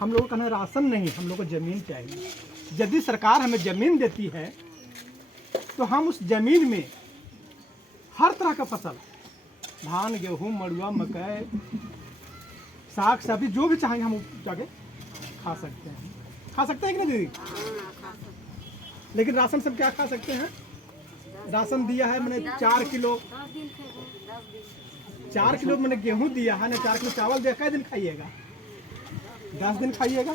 हम लोगों का ना राशन नहीं, हम लोग को ज़मीन चाहिए। यदि सरकार हमें ज़मीन देती है तो हम उस ज़मीन में हर तरह का फसल, धान, गेहूँ, मड़ुआ, मकई, साग सब्जी जो भी चाहेंगे हम जाके खा सकते हैं। खा सकते हैं कि नहीं दीदी? लेकिन राशन सब क्या खा सकते हैं? राशन दिया है मैंने 4 किलो, 4 किलो मैंने गेहूँ दिया है ना, 4 किलो चावल दिया, कै दिन खाइएगा? 10 दिन खाइएगा।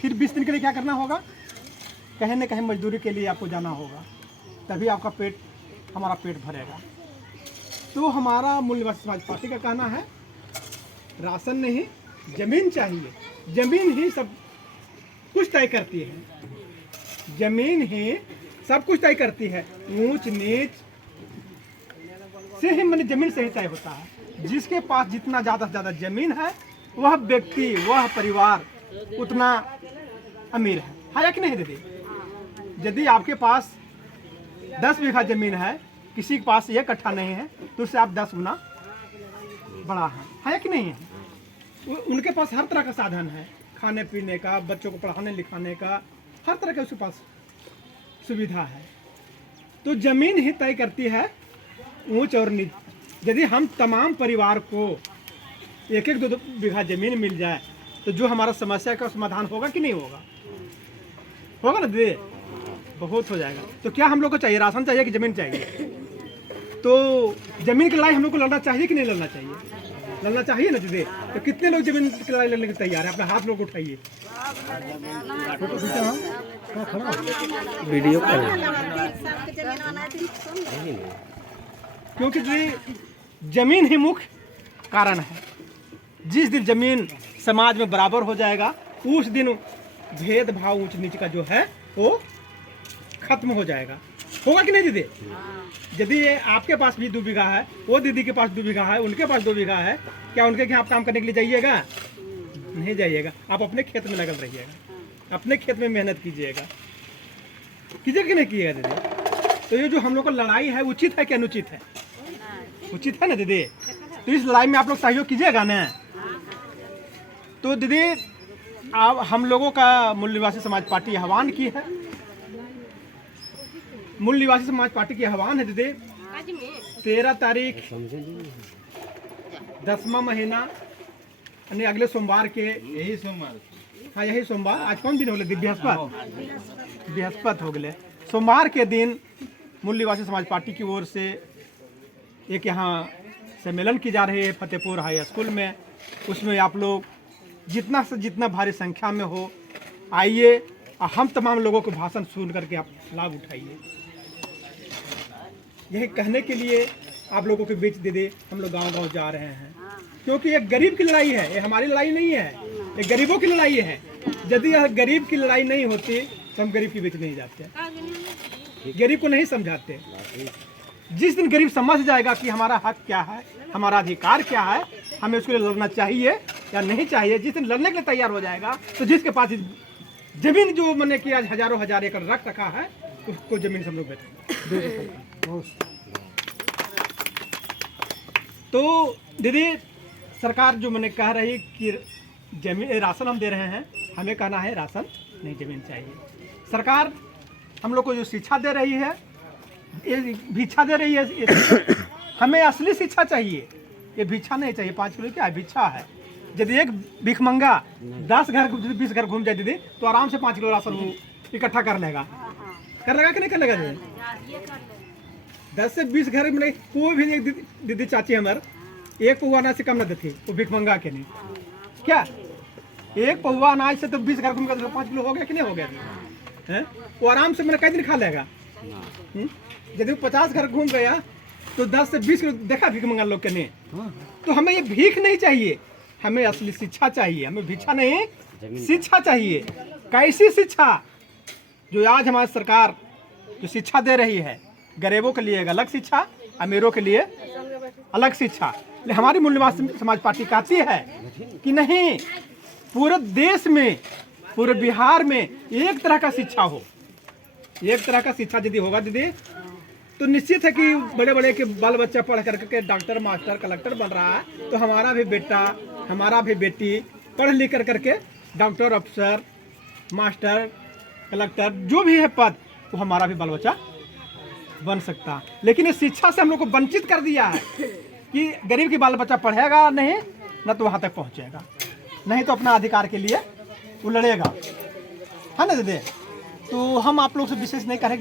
फिर 20 दिन के लिए क्या करना होगा? कहीं न कहीं मजदूरी के लिए आपको जाना होगा, तभी आपका पेट, हमारा पेट भरेगा। तो हमारा मूल निवासी समाज पार्टी का कहना है, राशन नहीं, ज़मीन चाहिए। ज़मीन ही सब कुछ तय करती है, ज़मीन ही सब कुछ तय करती है। ऊंच नीच से ही मैंने ज़मीन से ही तय होता है। जिसके पास जितना ज़्यादा से ज़्यादा ज़मीन है वह व्यक्ति, वह परिवार उतना अमीर है या कि नहीं दीदी? यदि आपके पास 10 बीघा ज़मीन है, किसी के पास 1 कट्ठा नहीं है, तो उससे आप 10 गुना बड़ा है या कि नहीं है? उनके पास हर तरह का साधन है, खाने पीने का, बच्चों को पढ़ाने लिखाने का, हर तरह का उसके पास सुविधा है। तो ज़मीन ही तय करती है ऊंच और नीच। यदि हम तमाम परिवार को 1-1, 2-2 बीघा ज़मीन मिल जाए तो जो हमारा समस्या का समाधान होगा कि नहीं होगा? होगा ना दीदी? बहुत हो जाएगा। तो क्या हम लोग को चाहिए? राशन चाहिए कि ज़मीन चाहिए? तो ज़मीन की लड़ाई हम लोग को लड़ना चाहिए कि नहीं लड़ना चाहिए? लड़ना चाहिए ना दीदी? तो कितने लोग ज़मीन की लड़ाई लड़ने के तैयार है? अपने हाथ लोग उठाइए। वीडियो क्योंकि ज़मीन ही मुख्य कारण है। जिस दिन ज़मीन समाज में बराबर हो जाएगा, उस दिन भेदभाव ऊंच नीच का जो है वो खत्म हो जाएगा। होगा कि नहीं दीदी? यदि आपके पास भी 2 बीघा है, वो दीदी के पास 2 बीघा है, उनके पास 2 बीघा है, क्या उनके यहाँ आप काम करने के लिए जाइएगा? नहीं जाइएगा। आप अपने खेत में लगल रहिएगा, अपने खेत में मेहनत कीजिएगा। कीजिएगा कि नहीं कीजिएगा दीदी? तो ये जो हम लोग को लड़ाई है, उचित है कि अनुचित है? उचित है ना दीदी? तो इस लड़ाई में आप लोग सहयोग कीजिएगा ना? तो दीदी, अब हम लोगों का मूल निवासी समाज पार्टी आह्वान की है, मूल निवासी समाज पार्टी की आह्वान है दीदी, 13 तारीख 10वां महीना यानी अगले सोमवार के, यही सोमवार, हाँ यही सोमवार, आज कौन दिन हो गए? बृहस्पति हो गए। सोमवार के दिन मूल निवासी समाज पार्टी की ओर से एक यहाँ सम्मेलन की जा रही है फतेहपुर हाई स्कूल में। उसमें आप लोग जितना से जितना भारी संख्या में हो आइए, और हम तमाम लोगों को भाषण सुन करके आप लाभ उठाइए। यही कहने के लिए आप लोगों के बीच दीदी हम लोग गांव-गांव जा रहे हैं, क्योंकि ये गरीब की लड़ाई है, ये हमारी लड़ाई नहीं है, ये गरीबों की लड़ाई है। यदि यह गरीब की लड़ाई नहीं होती तो हम गरीब के बीच नहीं जाते, गरीब को नहीं समझाते। जिस दिन गरीब समझ जाएगा कि हमारा हक क्या है, हमारा अधिकार क्या है, हमें उसके लिए लड़ना चाहिए या नहीं चाहिए, जिस दिन लड़ने के लिए तैयार हो जाएगा, तो जिसके पास जमीन जो मैंने कि आज हजारों हजार एकड़ रख रखा है, उसको जमीन से हम लोग बेचेंगे। तो दीदी, सरकार जो मैंने कह रही कि जमीन, राशन हम दे रहे हैं, हमें कहना है राशन नहीं, ज़मीन चाहिए। सरकार हम लोग को जो शिक्षा दे रही है, ये भिक्षा दे रही है, हमें असली शिक्षा चाहिए, ये भिक्षा नहीं चाहिए। 5 किलो क्या है? भिक्षा है। यदि एक भिखमंगा 10 घर 20 घर घूम जाए दीदी, तो आराम से 5 किलो राशन वो इकट्ठा कर लेगा कि नहीं कर लेगा दीदी? 10 से 20 घर में कोई भी एक दीदी चाची हमारे एक पौवा अनाज से कम न देती, वो भिखमंगा के नहीं। क्या एक पौवा अनाज से तो 20 घर घूम गया, 5 किलो हो गया कि नहीं हो गया है? वो आराम से मैंने कई दिन खा लेगा। यदि वो 50 घर घूम गया तो 10 से 20 किलो देखा भीख मंगा लोग के नहीं। तो हमें ये भीख नहीं चाहिए, हमें असली शिक्षा चाहिए, हमें भिक्षा नहीं, शिक्षा चाहिए। कैसी शिक्षा? जो आज हमारी सरकार जो शिक्षा दे रही है, गरीबों के लिए एक अलग शिक्षा, अमीरों के लिए अलग शिक्षा। हमारी मूल निवासी समाज पार्टी कहती है कि नहीं, पूरे देश में, पूरे बिहार में एक तरह का शिक्षा हो। एक तरह का शिक्षा यदि होगा दीदी, तो निश्चित है कि बड़े बड़े के बाल बच्चा पढ़ करके डॉक्टर, मास्टर, कलेक्टर बन रहा है, तो हमारा भी बेटा, हमारा भी बेटी पढ़ लिख करके डॉक्टर, अफसर, मास्टर, कलेक्टर, जो भी है पद, वो हमारा भी बाल बच्चा बन सकता। लेकिन इस शिक्षा से हम लोग को वंचित कर दिया है कि गरीब की बाल बच्चा पढ़ेगा नहीं, न तो वहाँ तक पहुँचेगा, नहीं तो अपना अधिकार के लिए वो लड़ेगा, है ना दीदी। तो हम आप लोग से विशेष नहीं करेंगे।